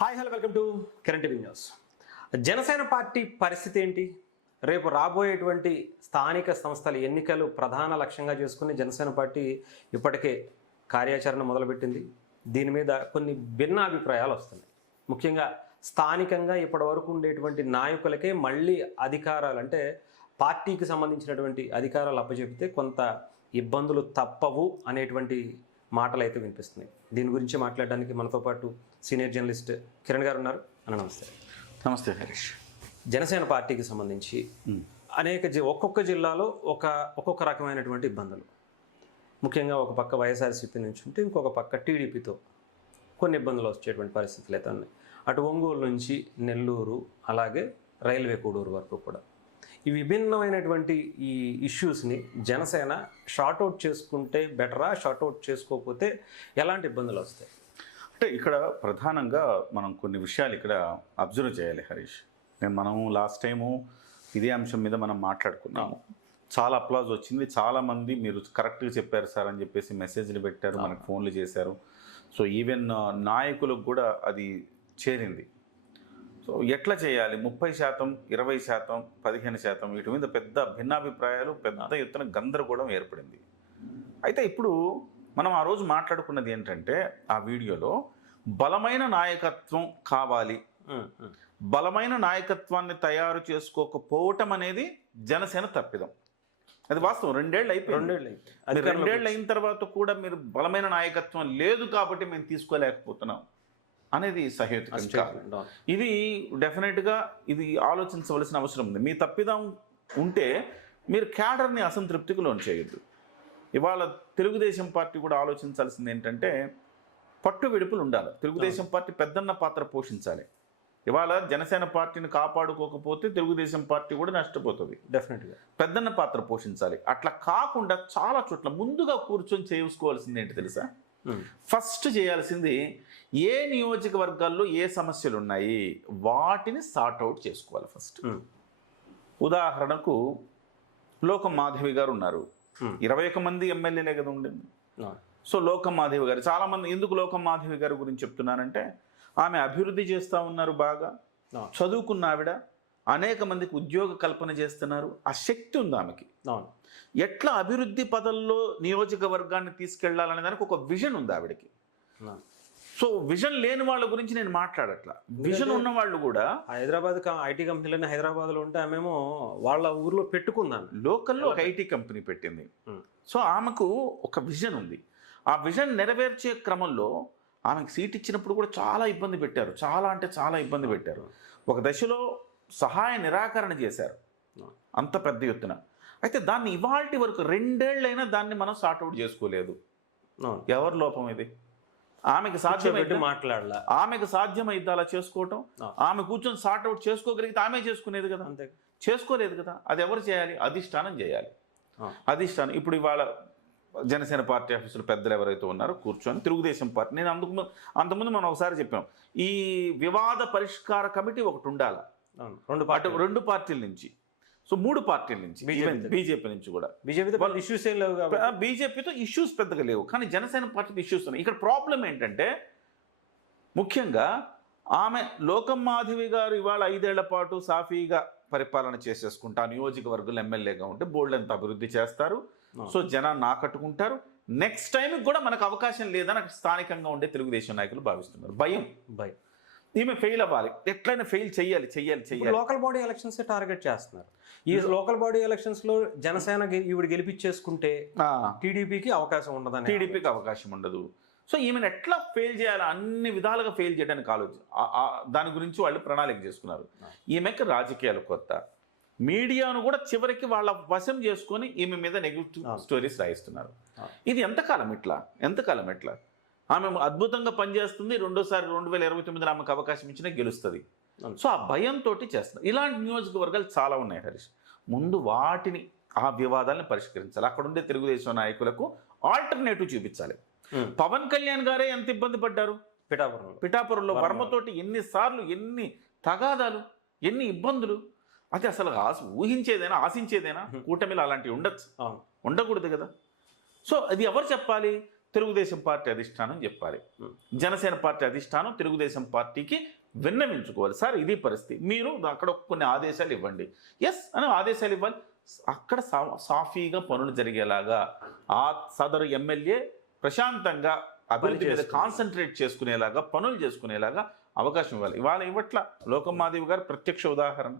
Hi hello welcome to current TV news. Janasena party పరిస్థితి ఏంటి? రేపు రాబోయేటువంటి స్థానిక సంస్థల ఎన్నికలు ప్రధాన లక్ష్యంగా చేసుకుని జనసేన పార్టీ ఇప్పటికే కార్యాచరణ మొదలుపెట్టింది. దీని మీద కొన్ని భిన్న అభిప్రాయాలు వస్తున్నాయి. ముఖ్యంగా స్థానికంగా ఇప్పటివరకు ఉండేటువంటి నాయకులకే మళ్ళీ అధికారాలు అంటే పార్టీకి సంబంధించినటువంటి అధికారాలు అప్పచెపితే కొంత ఇబ్బందులు తప్పవు అనేటువంటి మాటలు అయితే వినిపిస్తున్నాయి. దీని గురించి మాట్లాడడానికి మనతో పాటు సీనియర్ జర్నలిస్ట్ కిరణ్ గారు ఉన్నారు. అన్న నమస్తే. నమస్తే హరీష్. జనసేన పార్టీకి సంబంధించి ఒక్కొక్క జిల్లాలో ఒక్కొక్క రకమైనటువంటి ఇబ్బందులు. ముఖ్యంగా ఒక పక్క వైఎస్ఆర్సీపీ నుంచి ఉంటే ఇంకొక పక్క టీడీపీతో కొన్ని ఇబ్బందులు వచ్చేటువంటి పరిస్థితులు అయితే ఉన్నాయి. అటు ఒంగోలు నుంచి నెల్లూరు, అలాగే రైల్వే కోడూరు వరకు కూడా ఈ విభిన్నమైనటువంటి ఈ ఇష్యూస్ని జనసేన షార్ట్అవుట్ చేసుకుంటే బెటరా, షార్ట్అవుట్ చేసుకోకపోతే ఎలాంటి ఇబ్బందులు వస్తాయి? అంటే ఇక్కడ ప్రధానంగా మనం కొన్ని విషయాలు ఇక్కడ అబ్జర్వ్ చేయాలి హరీష్. మనం లాస్ట్ టైము ఇదే అంశం మీద మనం మాట్లాడుకున్నాము. చాలా అప్లాజ్ వచ్చింది. చాలామంది మీరు కరెక్ట్గా చెప్పారు సార్ అని చెప్పేసి మెసేజ్లు పెట్టారు, మనకు ఫోన్లు చేశారు. సో ఈవెన్ నాయకులకు కూడా అది చేరింది. సో ఎట్లా చేయాలి, 30%, 20%, 15% వీటి మీద పెద్ద భిన్నాభిప్రాయాలు, పెద్ద ఎత్తున గందరగోళం ఏర్పడింది. అయితే ఇప్పుడు మనం ఆ రోజు మాట్లాడుకున్నది ఏంటంటే ఆ వీడియోలో బలమైన నాయకత్వం కావాలి, బలమైన నాయకత్వాన్ని తయారు చేసుకోకపోవటం అనేది జనసేన తప్పిదం. అది వాస్తవం. 2 ఏళ్ళు అయిపోయింది. 2 ఏళ్ళు అయిన తర్వాత కూడా మీరు బలమైన నాయకత్వం లేదు కాబట్టి మేము తీసుకోలేకపోతున్నాం అనేది సహేతుకం కాదు. ఇది డెఫినెట్గా ఇది ఆలోచించవలసిన అవసరం ఉంది. మీ తప్పిదం ఉంటే మీరు క్యాడర్ని అసంతృప్తికి లోన్ చేయొద్దు. ఇవాళ తెలుగుదేశం పార్టీ కూడా ఆలోచించాల్సింది ఏంటంటే పట్టు విడుపులు ఉండాలి. తెలుగుదేశం పార్టీ పెద్దన్న పాత్ర పోషించాలి. ఇవాళ జనసేన పార్టీని కాపాడుకోకపోతే తెలుగుదేశం పార్టీ కూడా నష్టపోతుంది. డెఫినెట్గా పెద్దన్న పాత్ర పోషించాలి. అట్లా కాకుండా చాలా చోట్ల ముందుగా కూర్చొని చేసుకోవాల్సింది ఏంటి తెలుసా? ఫస్ట్ చేయాల్సింది ఏ నియోజకవర్గాల్లో ఏ సమస్యలు ఉన్నాయి వాటిని సార్ట్అవుట్ చేసుకోవాలి ఫస్ట్. ఉదాహరణకు లోకం మాధవి గారు ఉన్నారు. 21 మంది ఎమ్మెల్యేలే కదా ఉండింది. సో లోకం మాధవి గారు, చాలామంది ఎందుకు లోకం మాధవి గారి గురించి చెప్తున్నానంటే ఆమె అభివృద్ధి చేస్తూ ఉన్నారు, బాగా చదువుకున్న ఆవిడ, అనేక మందికి ఉద్యోగ కల్పన చేస్తున్నారు. ఆ శక్తి ఉంది ఆమెకి. ఎట్లా అభివృద్ధి పదంలో నియోజకవర్గాన్ని తీసుకెళ్లాలనే దానికి ఒక విజన్ ఉంది ఆవిడకి. సో విజన్ లేని వాళ్ళ గురించి నేను మాట్లాడట్లా. విజన్ ఉన్న వాళ్ళు కూడా హైదరాబాద్ ఐటీ కంపెనీలన్నీ హైదరాబాద్లో ఉంటే ఆమెమో వాళ్ళ ఊర్లో పెట్టుకుందాం, లోకల్లో ఒక ఐటీ కంపెనీ పెట్టింది. సో ఆమెకు ఒక విజన్ ఉంది. ఆ విజన్ నెరవేర్చే క్రమంలో ఆమెకు సీట్ ఇచ్చినప్పుడు కూడా చాలా ఇబ్బంది పెట్టారు. చాలా అంటే చాలా ఇబ్బంది పెట్టారు. ఒక దశలో సహాయ నిరాకరణ చేశారు అంత పెద్ద ఎత్తున. అయితే దాన్ని ఇవాల్టి వరకు 2 ఏళ్ళైనా దాన్ని మనం సార్ట్అవుట్ చేసుకోలేదు. ఎవరి లోపం ఇది? ఆమెకు సాధ్యమైతే మాట్లాడాల, ఆమెకు సాధ్యమైతే అలా చేసుకోవటం. ఆమె కూర్చొని సార్ట్అవుట్ చేసుకోగలిగితే ఆమె చేసుకునేది కదా, అంతే. చేసుకోలేదు కదా, అది ఎవరు చేయాలి? అధిష్టానం చేయాలి. అధిష్టానం ఇప్పుడు ఇవాళ జనసేన పార్టీ ఆఫీసులు పెద్దలు ఎవరైతే ఉన్నారో కూర్చొని తెలుగుదేశం పార్టీ, నేను అంతకుముందు మనం ఒకసారి చెప్పాం, ఈ వివాద పరిష్కార కమిటీ ఒకటి ఉండాలి. 2 పార్టీల నుంచి, సో 3 పార్టీల నుంచి, బీజేపీ నుంచి కూడా. బీజేపీతో ఇష్యూస్ పెద్దగా లేవు, కానీ జనసేన పార్టీకి ఇష్యూస్ ఉన్నాయి. ఇక్కడ ప్రాబ్లం ఏంటంటే ముఖ్యంగా ఆమె లోకం మాధవి గారు ఇవాళ 5 ఏళ్ల పాటు సాఫీగా పరిపాలన చేసేసుకుంటా నియోజకవర్గంలో ఎమ్మెల్యేగా ఉంటే బోల్డ్ ఎంత అభివృద్ధి చేస్తారు. సో జనాన్ని ఆకట్టుకుంటారు. నెక్స్ట్ టైం కూడా మనకు అవకాశం లేదని అక్కడ స్థానికంగా ఉండే తెలుగుదేశం నాయకులు భావిస్తున్నారు. భయం. ఈమె ఫెయిల్ అవ్వాలి, ఎట్లయినా ఫెయిల్ చెయ్యాలి. లోకల్ బాడీ ఎలక్షన్స్ టార్గెట్ చేస్తున్నారు. ఈ లోకల్ బాడీ ఎలక్షన్స్ లో జనసేన ఈవిడ గెలిపించేసుకుంటే టీడీపీకి అవకాశం ఉండదు. టీడీపీకి అవకాశం ఉండదు. సో ఈమెను ఎట్లా ఫెయిల్ చేయాలి, అన్ని విధాలుగా ఫెయిల్ చేయడానికి దాని గురించి వాళ్ళు ప్రణాళిక చేసుకున్నారు. ఈమెకి రాజకీయాలు కొత్త, మీడియాను కూడా చివరికి వాళ్ళ వశం చేసుకొని ఈమె మీద నెగిటివ్ స్టోరీస్ రాయిస్తున్నారు. ఇది ఎంతకాలం ఎట్లా? ఆమె అద్భుతంగా పనిచేస్తుంది. రెండోసారి 2029 ఆమెకు అవకాశం ఇచ్చినా గెలుస్తుంది. సో ఆ భయంతో చేస్తున్నారు. ఇలాంటి నియోజకవర్గాలు చాలా ఉన్నాయి హరీష్. ముందు వాటిని, ఆ వివాదాలను పరిష్కరించాలి. అక్కడ ఉండే తెలుగుదేశం నాయకులకు ఆల్టర్నేటివ్ చూపించాలి. పవన్ కళ్యాణ్ గారే ఎంత ఇబ్బంది పడ్డారు పిఠాపురంలో. వర్మతోటి ఎన్నిసార్లు, ఎన్ని తగాదాలు, ఎన్ని ఇబ్బందులు. అది అసలు ఊహించేదైనా, ఆశించేదైనా కూటమిలో అలాంటివి ఉండొచ్చు, ఉండకూడదు కదా. సో అది ఎవరు చెప్పాలి? తెలుగుదేశం పార్టీ అధిష్టానం చెప్పాలి, జనసేన పార్టీ అధిష్టానం తెలుగుదేశం పార్టీకి విన్నవించుకోవాలి. సార్ ఇది పరిస్థితి, మీరు అక్కడ కొన్ని ఆదేశాలు ఇవ్వండి. ఎస్ అని ఆదేశాలు ఇవ్వాలి. అక్కడ సాఫీగా పనులు జరిగేలాగా ఆ సదరు ఎమ్మెల్యే ప్రశాంతంగా అభివృద్ధి మీద కాన్సన్ట్రేట్ చేసుకునేలాగా, పనులు చేసుకునేలాగా అవకాశం ఇవ్వాలి. ఇవాళ ఇవ్వట్ల. లోకమాదేవి గారు ప్రత్యక్ష ఉదాహరణ.